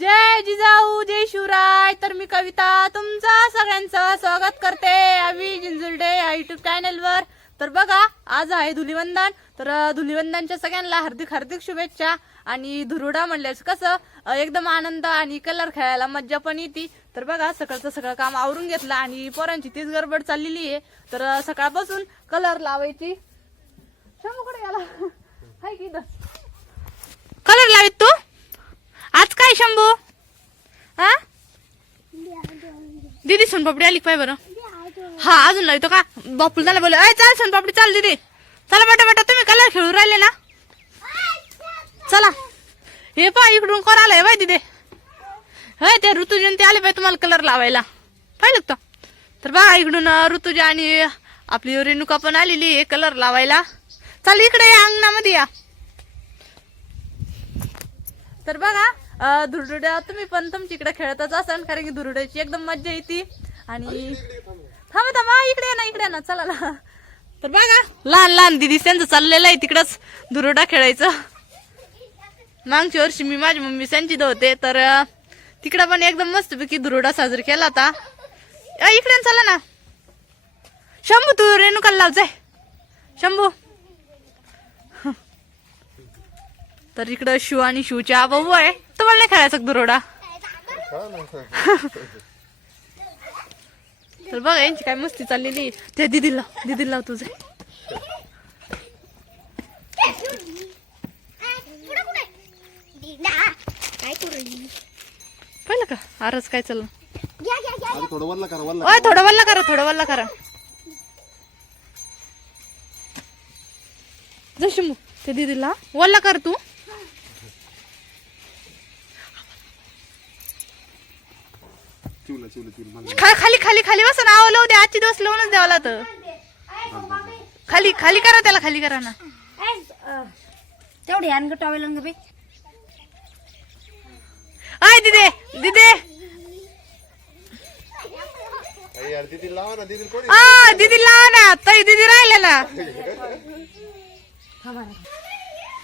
जय जिजाऊ जय शिवराय. तर मी कविता तुमचं सगळ्यांचं स्वागत करते अवी जिंजुर्डे या युट्यूब चॅनलवर. तर बघा आज आहे धुलिवंदन. तर धुलिवंदनच्या सगळ्यांना हार्दिक हार्दिक शुभेच्छा. आणि धुरुडा म्हणल्यास कसं एकदम आनंद आणि कलर खेळायला मज्जा पण येते. तर बघा सकाळचं सगळं काम आवरून घेतलं आणि पोरांची तीच गडबड चाललेली आहे. तर सकाळपासून कलर लावायची. शंभूकडे गेला हाय की कलर लावित तू आज काय शंभू? हा दीदी सोनपापडी आली पाय बरं. हा अजून लावतो का बापूल त्याला बोल चाल सोनपापडी चाल दीदी चला बेटा बेटा तुम्ही कलर खेळू राहिले ना चला. हे पा इकडून कोण आलाय बाय दीदी होय ते ऋतुजयंती आले पाय तुम्हाला कलर लावायला पाहिलं का. तर बघा इकडून ऋतुजा आणि आपली रेणुका पण आलेली आहे कलर लावायला. चल इकडे या अंगणामध्ये या. तर बघा धुरुड्या तुम्ही पण तुमच्या इकडे खेळतच असाल कारण की धुरुड्याची एकदम मज्जा येते. आणि थांबा थांबा इकडे ना चला ना. तर बघा लहान लहान दिदी त्यांचं चाललेलं आहे तिकडच धुरुडा खेळायचं. मागच्या वर्षी मी माझी मम्मी त्यांची होते तर तिकडं पण एकदम मस्तपैकी धुरुडा साजरा केला होता. इकडे चला ना शंभू तू रेणुकाला लाव जाय शंभू. तर इकडं शिव आणि शिवच्या भाऊ आहे तुम्हाला नाही खेळायचा धुरोडा. तर बघ यांची काय मस्ती चाललेली ते दिदीला लाव तुझे. पाहिलं का आरच काय चाललं. थोडं वल्ला वल्ला करा जशी ते दिदीला वल्ला कर तू. खाली खाली खाली बस ना लावू दे आजची दिवस लावूनच द्यावाला. तर खाली खाली करा त्याला खाली करा ना तेवढे आण टॉवेल ग. आय दिदे दिदे दीदी लावा ना दीदी कोणी दीदी लावा ना ताई दीदी राहिले ना.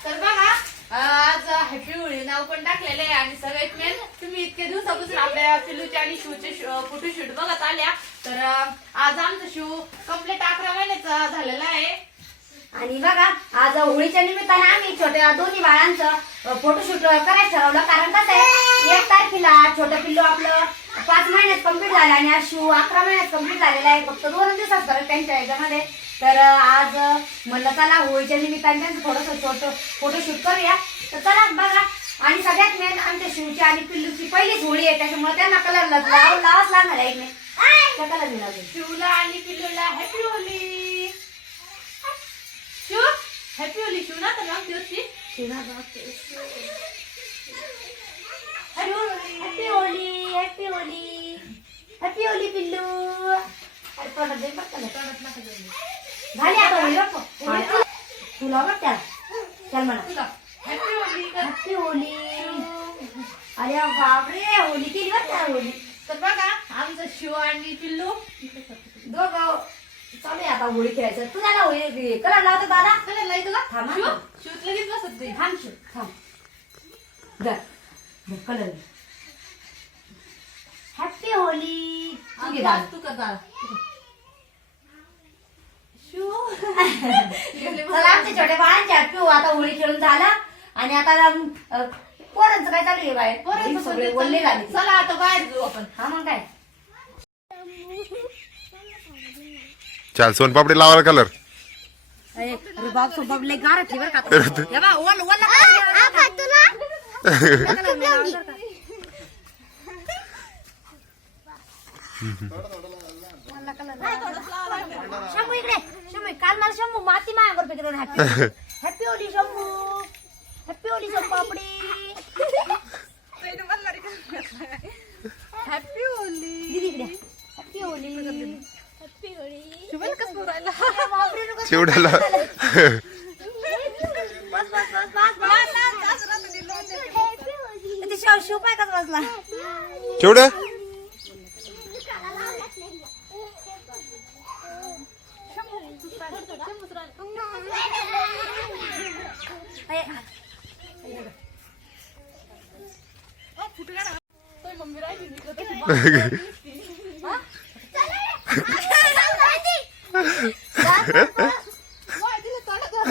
तर बघा आज हॅपी होळी नाव पण टाकलेलं आहे. आणि सगळ्यात मेन तुम्ही इतके दिवसापासून आपल्या पिलूच्या आणि शिवचे फोटोशूट बघत आल्या. तर आज आमचं शिव कम्प्लीट 11 महिन्याचा झालेला आहे. आणि बघा आज होळीच्या निमित्ताने आम्ही छोट्या दोन्ही बाळांचं फोटोशूट करायचं ठरवलं. कारण कसं आहे 1 तारखेला छोटं पिल्लू आपलं 5 महिन्यात कम्प्लीट झालं आणि आज शिव 11 महिन्यात कम्प्लीट झालेला आहे. फक्त 2 दिवसात फरक त्यांच्या ह्याच्यामध्ये. तर आज म्हणलं चला होळीच्या निमित्ताने त्यांचं थोडंसं छोटं फोटोशूट करूया. तर चला बघा. आणि सगळ्यात मेन आमच्या शिवची आणि पिल्लूची पहिलीच होळी आहे त्याच्यामुळे त्यांना कलर लावाच लागणार आहे नाही त्या कलर मिळाले. शिवला आणि पिल्लूला हॅपी होळी. शिव हॅपी होळी शिव ना तर मागची वर्षी happy Holi happy Holi happy Holi पिल्लू. अरे तोंडात दे पटकन तोंडात नका देऊ. झाली आता होळी रखो तुला बघ त्याला चल म्हणा हॅपी होळी हॅपी होळी. अरे बापरे होळी केली बघ त्याला होळी. तर बघा आमचं शिव आणि पिल्लू दोघं चालू आहे आता होळी खेळायचं. तू त्याला होळी कलर लावतो दादा कलर लाई तुला थांब शिवत लगेच बसत ते थांब शिव थांब धर कलर हॅपी होळी. तू कर दादा शिव. चला आमच्या छोट्या बाळांची हॅपी हो आता होळी खेळून झाला. आणि आता पोरांचं काय चालू आहे बाहेर सगळे बोलले झाले. चला आता बाहेर जाऊ आपण. हा मग काय चाल सोनपापडी लावा कलर. अरे बाप सोबले गार ठेवर का शंभू इकडे शंभू काल मला शंभू माती मायावर फेकलं happy happy Holi Shambhu happy Holi Sonpapdi happy Holi दीदी इकडे हॅपी होली हॅपी होळी. शिवाय कसं बोलायला चिवड्याला शिव पाय का बसला चिवड्या मम्मी राहिली इकडं तशी हा? वाय, तिला तोंडात घाल.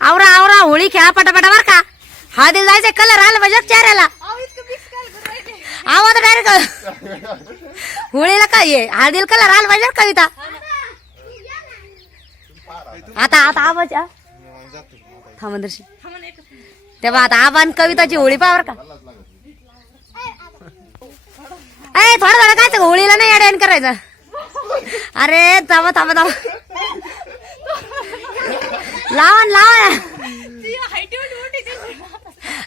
आवरा आवरा होळी खेळा पटापटा बर का. हळदी जायचं कलर आला पाहिजे चेहऱ्याला. आवाज डायरेक्ट होळीला काय आहे हळदीला कलर आला पाहिजे कविता. आता आता आवाज थांबदर्शी तेव्हा आता आबान कविताची होळी पावर का. ए थोडं थोडं काय होळीला नाही अडेन करायचं. अरे थांबा थांबा थांबा लावा लावा.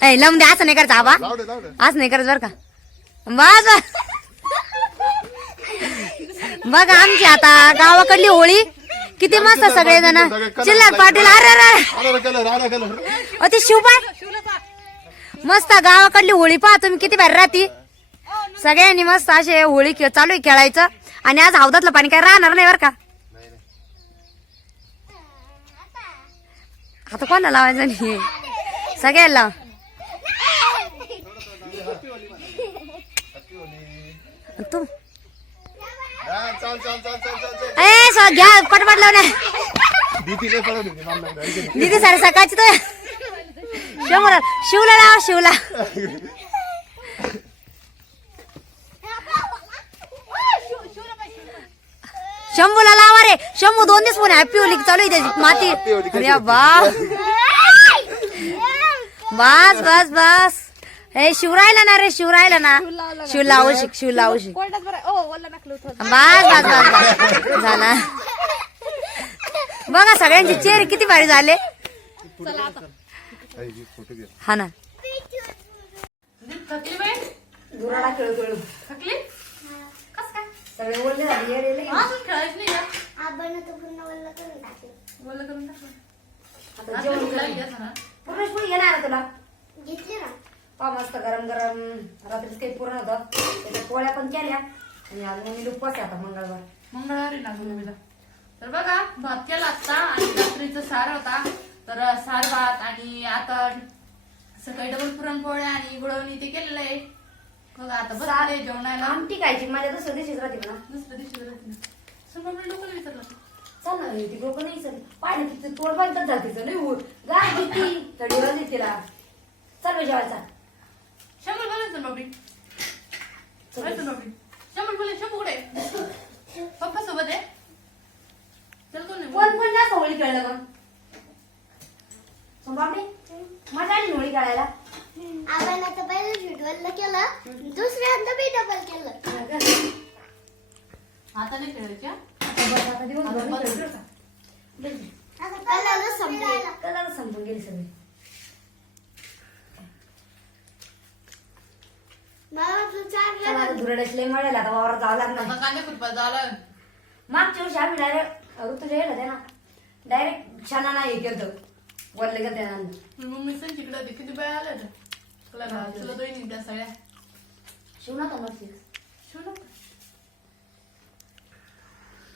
ए लम दे असं नाही करायचं आबा असं नाही करायचं बरं का. बस बघा आमची आता गावाकडली होळी किती मस्त सगळेजण चिल्लर पाटील. अरे ते शिवबाय मस्त गावाकडली होळी पहा तुम्ही किती भारी राहती. सगळ्यांनी मस्त असे होळी चालू आहे खेळायचं. आणि आज हौदातलं पाणी काय राहणार नाही बरं का. आता कोणाला लावायचं नाही सगळ्याला. तू घ्या पटपट लावण्या दीदी सारे सकाळची तो शिवला लावा शिवला. शंभूला लावा रे. शंभू 2 दिवस पण हॅपी होली चालू आहे त्याची माती. अरे बा बस बस बस. हे शिवरायला ना रे शिवरायला ना. शिव लावू शिक शिव लावू शिक. बस बस बस बस झाला. बघा सगळ्यांचे चेहरे किती भारी झाले. हा ना दुराडा खेळू खेळू थकली कस काय सगळे बोलले झाले येडे अजून खेळायच नाही का. आपण तो पूर्ण वल्ल करून टाकलं. बोललं करून टाकलं. आता जेवण पूर्ण पोळी घेणार तुला. घेतली ना. पा मस्त गरम गरम रात्रीच काही पूर्ण होतं त्याच्या पोळ्या पण केल्या. आणि आज मम्मी उपवास आहे आता मंगळवार. मंगळवारी लागू मम्मीला. तर बघा भात केला आता आणि रात्रीचा सार होता. तर सार भात आणि आता सकाळी डबल पुरणपोळ्या आणि गुळवणी ते केलेलं आहे. बघा आता बसले जेवणाला. आमटी खायची माझ्या दुसऱ्या दिवशीच राहते ना. दुसऱ्या दिवशी राहते. समोर लोकांना विचारलं चल ना ती लोक नाही सर पाहिलं तिचं तोड बांधतात झालं तिचं नाही गाय किती थंडी वाजली तिला. चल जेवायचा. शंभर बोलायचं बाबडी बोलायचं बाबडी. शंभर बोलाय शंभर कुठे पप्पा सोबत आहे. चल कोण नाही कोण कोण जास्त होळी खेळलं मग बापडे मजा आली होळी खेळायला. आपण आता पहिलं शूट वल्ल केलं. दुसऱ्यांदा बी डबल केलं. आता नाही खेळायच्या. आता दिवसभर नाही खेळू. आता कलर संपले. कलर संपून गेली सगळी. मला तू चला आता धुरड्याची लई मळेल आता वावरात जावं लागणार. आता कांदे खुरपा झाला. मागच्या वर्षी आम्ही डायरेक्ट ऋतू येईल होते ना डायरेक्ट छाना नाही केलं बोलले का त्यानंतर. मम्मी सण तिकडे होती किती वेळ आल्या तुला तुला दोन निघत्या सगळ्या. शिवना तर मस्त शिवला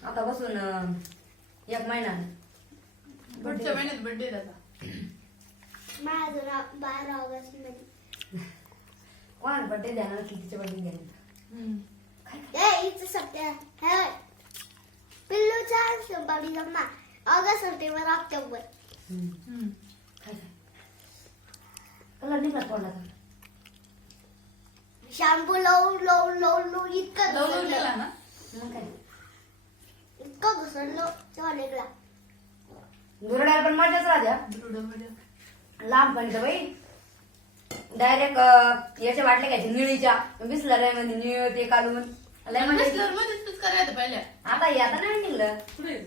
आता बसून 1 महिना. पुढच्या महिन्यात बर्थडे त्याचा. माझा 12 ऑगस्ट मध्ये. कोण बड्डे द्याना कितीचे बड्डे द्याना. ए इट्स सप्टेंबर. पिल्लूचा संपाडी जमा ऑगस्ट सप्टेंबर ऑक्टोबर. कलर निघला तोंडाचा. शॅम्पू लावून इतकं लवकर घसरलं. गेला ना. मग काय इतकं घसरलो तेव्हा निघला. दुरड्याला पण मजाच राहत्या. धुरड्यामध्ये. लांब पण बाई डायरेक्ट याच्या बाटल्या घ्यायच्या निळीच्या बिसलर मध्ये निळ ते काढून लय मजा येते. मध्येच करायचं पहिल्या. आता हे आता नाही निघलं. पुढे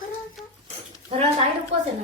परत सरळ साईड उपवास आहे ना.